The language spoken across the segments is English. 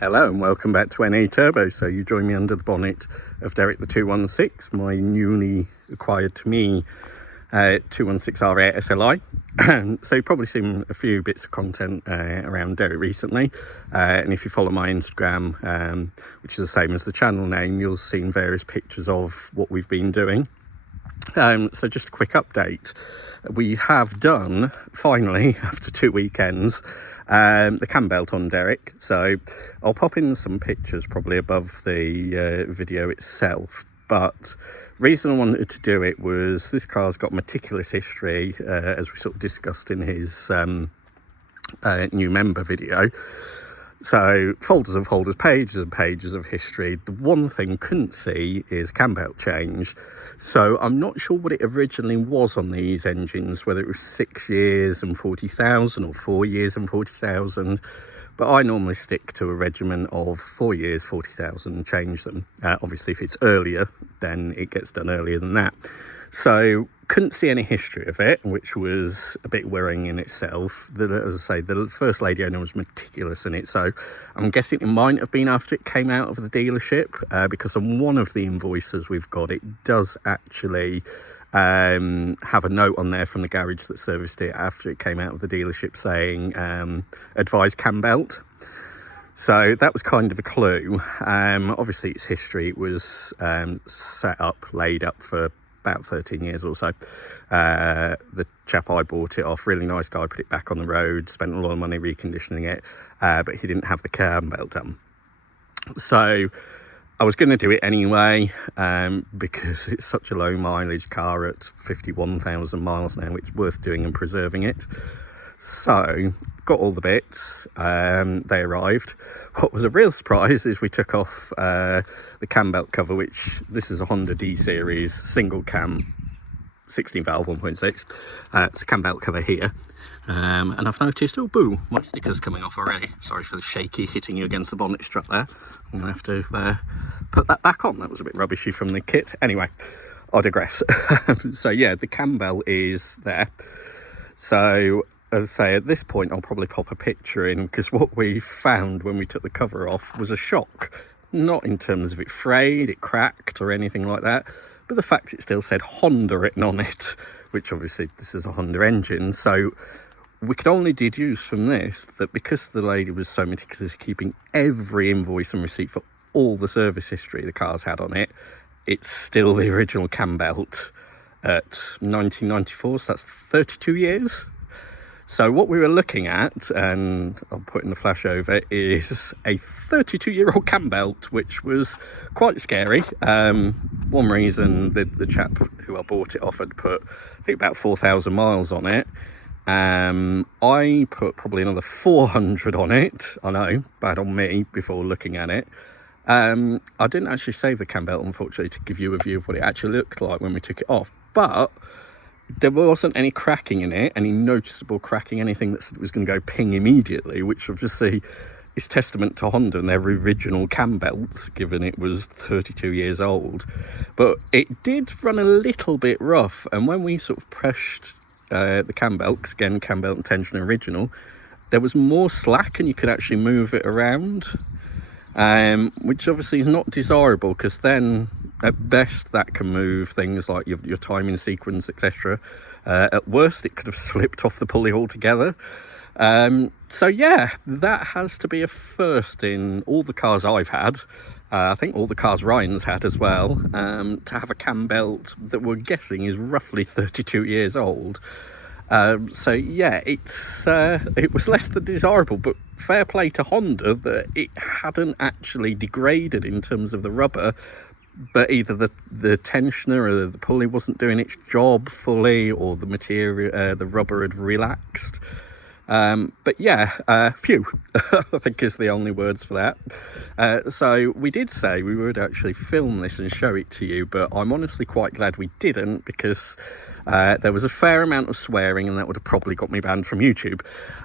Hello and welcome back to NA Turbo. So you join me under the bonnet of Derek the 216, my newly acquired to me 216R SLI. So you've probably seen a few bits of content around Derek recently, and if you follow my Instagram, which is the same as the channel name, you'll see various pictures of what we've been doing. So just a quick update. We have done, finally, after 2 weekends, the Cambelt on Derek. So I'll pop in some pictures probably above the video itself. But reason I wanted to do it was this car's got meticulous history, as we sort of discussed in his new member video. So folders and folders, pages and pages of history. The one thing couldn't see is Cambelt change. So I'm not sure what it originally was on these engines, whether it was 6 years and 40,000 or 4 years and 40,000. But I normally stick to a regimen of 4 years, 40,000 and change them. Obviously, if it's earlier, then it gets done earlier than that. So couldn't see any history of it, which was a bit worrying in itself. As I say, the first lady owner was meticulous in it, so I'm guessing it might have been after it came out of the dealership, because on one of the invoices we've got, it does actually have a note on there from the garage that serviced it after it came out of the dealership saying advise Cambelt. So that was kind of a clue. Obviously its history, it was set up, laid up for about 13 years or so. The chap I bought it off, really nice guy, put it back on the road, spent a lot of money reconditioning it, but he didn't have the Cambelt done. So I was going to do it anyway, because it's such a low mileage car at 51,000 miles now. It's worth doing and preserving it. So got all the bits, they arrived. What was a real surprise is we took off the Cambelt cover, which this is a Honda D series single cam 16 valve 1.6. It's a Cambelt cover here, and I've noticed, oh boo, my sticker's coming off already. Sorry for the shaky hitting you against the bonnet strut there. I'm gonna have to put that back on. That was a bit rubbishy from the kit. Anyway, I digress. So yeah, the Cambelt is there. So as I say, at this point I'll probably pop a picture in, because what we found when we took the cover off was a shock. Not in terms of it frayed, it cracked or anything like that, but the fact it still said Honda written on it, which obviously this is a Honda engine. So we could only deduce from this that because the lady was so meticulous keeping every invoice and receipt for all the service history the car's had on it, it's still the original Cambelt at 1994, so that's 32 years. So what we were looking at, and I'll put in the flash over, is a 32-year-old Cambelt, which was quite scary. One reason the chap who I bought it off had put, I think, about 4,000 miles on it. I put probably another 400 on it. I know, bad on me, before looking at it. I didn't actually save the Cambelt, unfortunately, to give you a view of what it actually looked like when we took it off. But there wasn't any cracking in it, any noticeable cracking, anything that was going to go ping immediately, which obviously is testament to Honda and their original Cambelts, given it was 32 years old. But it did run a little bit rough, and when we sort of pressed the Cambelt, because again, Cambelt and tension original, there was more slack and you could actually move it around, which obviously is not desirable, because then at best that can move things like your timing sequence, etc. At worst it could have slipped off the pulley altogether. So yeah, that has to be a first in all the cars I've had. I think all the cars Ryan's had as well, to have a Cambelt that we're guessing is roughly 32 years old. So yeah, it was less than desirable, but fair play to Honda that it hadn't actually degraded in terms of the rubber, but either the tensioner or the pulley wasn't doing its job fully, or the material, the rubber had relaxed. But yeah, phew, I think is the only words for that. So we did say we would actually film this and show it to you, but I'm honestly quite glad we didn't, because there was a fair amount of swearing and that would have probably got me banned from YouTube.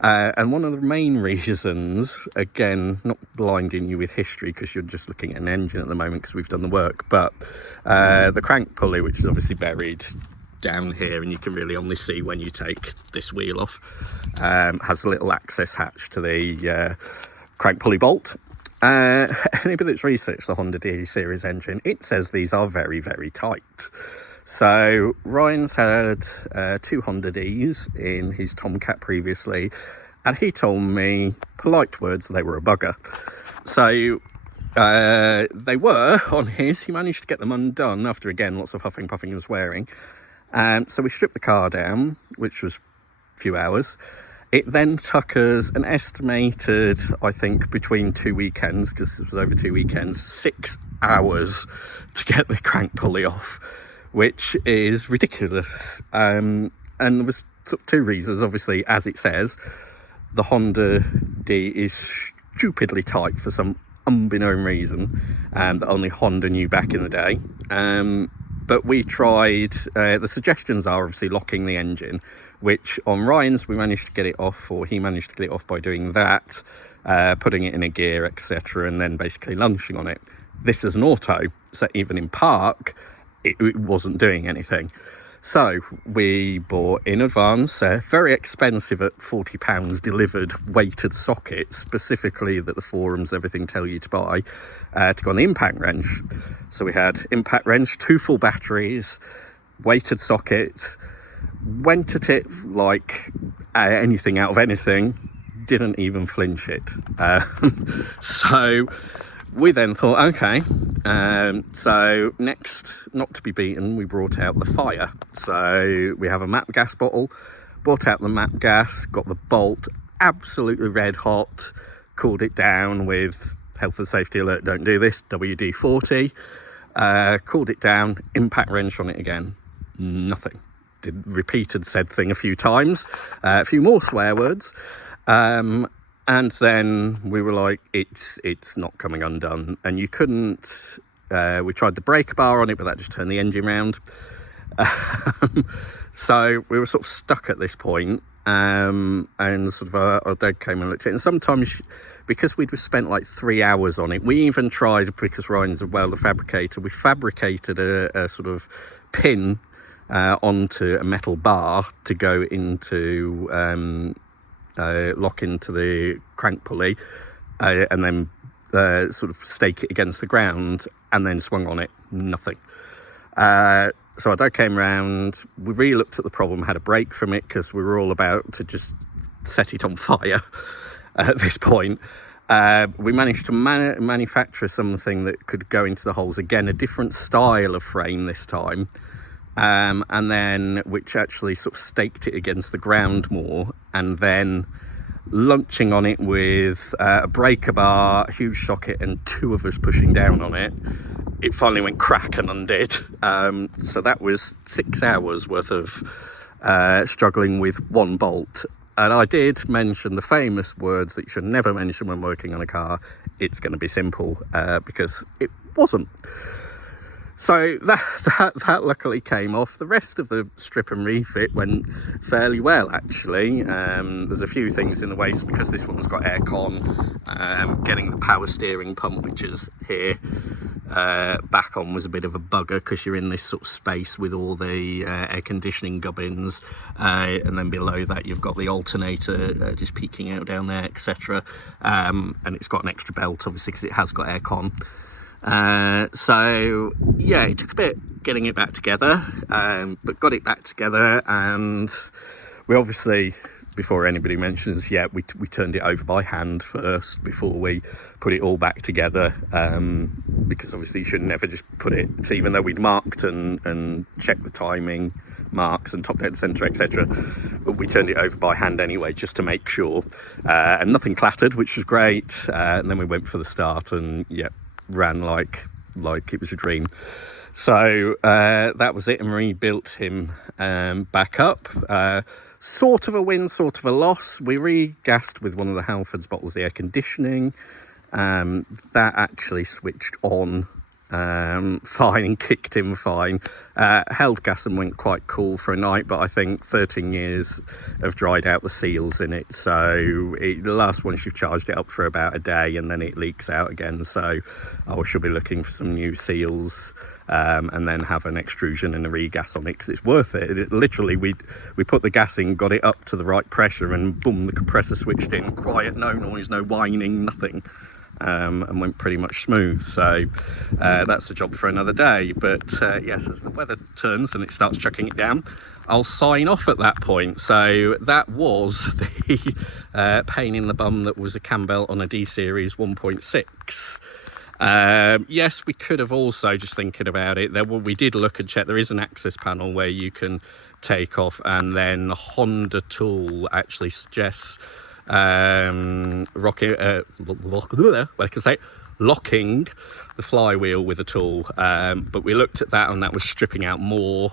And one of the main reasons, again, not blinding you with history because you're just looking at an engine at the moment because we've done the work, but the crank pulley, which is obviously buried down here and you can really only see when you take this wheel off, has a little access hatch to the crank pulley bolt. Anybody that's researched the Honda D series engine, it says these are very, very tight. So Ryan's had 2 Honda Ds in his Tomcat previously, and he told me, polite words, they were a bugger. So they were on his. He managed to get them undone after, again, lots of huffing, puffing and swearing. So we stripped the car down, which was a few hours. It then took us an estimated, I think, between 2 weekends, because it was over 2 weekends, 6 hours to get the crank pulley off, which is ridiculous. And there was sort of 2 reasons. Obviously, as it says, the Honda D is stupidly tight for some unbeknown reason that only Honda knew back in the day. But we tried, the suggestions are obviously locking the engine, which on Ryan's we managed to get it off, or he managed to get it off by doing that, putting it in a gear, etc., and then basically lunching on it. This is an auto, so even in park, it wasn't doing anything. So we bought in advance a very expensive at £40 delivered weighted socket, specifically that the forums, everything tell you to buy, to go on the impact wrench. So we had impact wrench, 2 full batteries, weighted sockets, went at it like anything out of anything, didn't even flinch it. So we then thought, okay, so next, not to be beaten, we brought out the fire. So we have a MAP gas bottle, brought out the MAP gas, got the bolt absolutely red hot, cooled it down with health and safety alert, don't do this, WD-40, cooled it down, impact wrench on it again, nothing. Repeated said thing a few times, a few more swear words, and then we were like, it's not coming undone. And you couldn't, we tried the brake bar on it, but that just turned the engine round. So we were sort of stuck at this point, and sort of our dad came and looked at it. And sometimes, because we'd spent like 3 hours on it, we even tried, because Ryan's a welder fabricator, we fabricated a sort of pin onto a metal bar to go into lock into the crank pulley, and then sort of stake it against the ground, and then swung on it, nothing. So our dad came round, we really looked at the problem, had a break from it, because we were all about to just set it on fire at this point. We managed to manufacture something that could go into the holes, again, a different style of frame this time. And then which actually sort of staked it against the ground more, and then launching on it with a breaker bar, a huge socket, and 2 of us pushing down on it, it finally went crack and undid. So that was 6 hours worth of struggling with 1 bolt. And I did mention the famous words that you should never mention when working on a car, it's going to be simple, because it wasn't. So that luckily came off. The rest of the strip and refit went fairly well, actually. There's a few things in the way, so because this one's got aircon, getting the power steering pump, which is here, back on was a bit of a bugger, because you're in this sort of space with all the air conditioning gubbins, and then below that you've got the alternator just peeking out down there, etc. And it's got an extra belt, obviously, because it has got aircon. So yeah, it took a bit getting it back together, but got it back together, and we obviously, before anybody mentions, yeah, we turned it over by hand first before we put it all back together, because obviously you should never just put it, so even though we'd marked and checked the timing marks and top dead center, etc., but we turned it over by hand anyway, just to make sure, and nothing clattered, which was great. And then we went for the start, and yeah, ran like it was a dream. So that was it, and rebuilt him back up. Sort of a win, sort of a loss. We re-gassed with one of the Halfords bottles the air conditioning. That actually switched on fine and kicked in fine. Held gas and went quite cool for a night, but I think 13 years have dried out the seals in it, so the last one you've charged it up for about a day and then it leaks out again, so I should be looking for some new seals, and then have an extrusion and a regas on it, because it's worth it. Literally, we put the gas in, got it up to the right pressure, and boom, the compressor switched in, quiet, no noise, no whining, nothing. and went pretty much smooth. So that's a job for another day. But yes, as the weather turns and it starts chucking it down, I'll sign off at that point. So that was the pain in the bum that was a Cambelt on a D series 1.6. Yes, we could have also, just thinking about it, we did look and check. There is an access panel where you can take off, and then the Honda tool actually suggests locking the flywheel with a tool, but we looked at that and that was stripping out more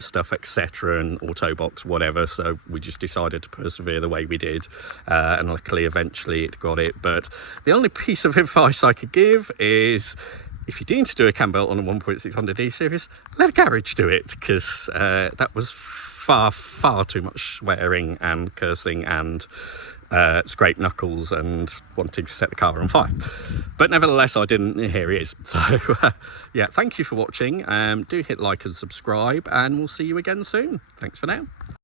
stuff, etc., and auto box, whatever, so we just decided to persevere the way we did, and luckily eventually it got it. But the only piece of advice I could give is, if you're to do a Cambelt on a 1.6 Honda D series, let a garage do it, because that was far too much swearing and cursing and scrape knuckles and wanting to set the car on fire. But nevertheless, I didn't. Here he is. So yeah, thank you for watching. Do hit like and subscribe, and we'll see you again soon. Thanks for now.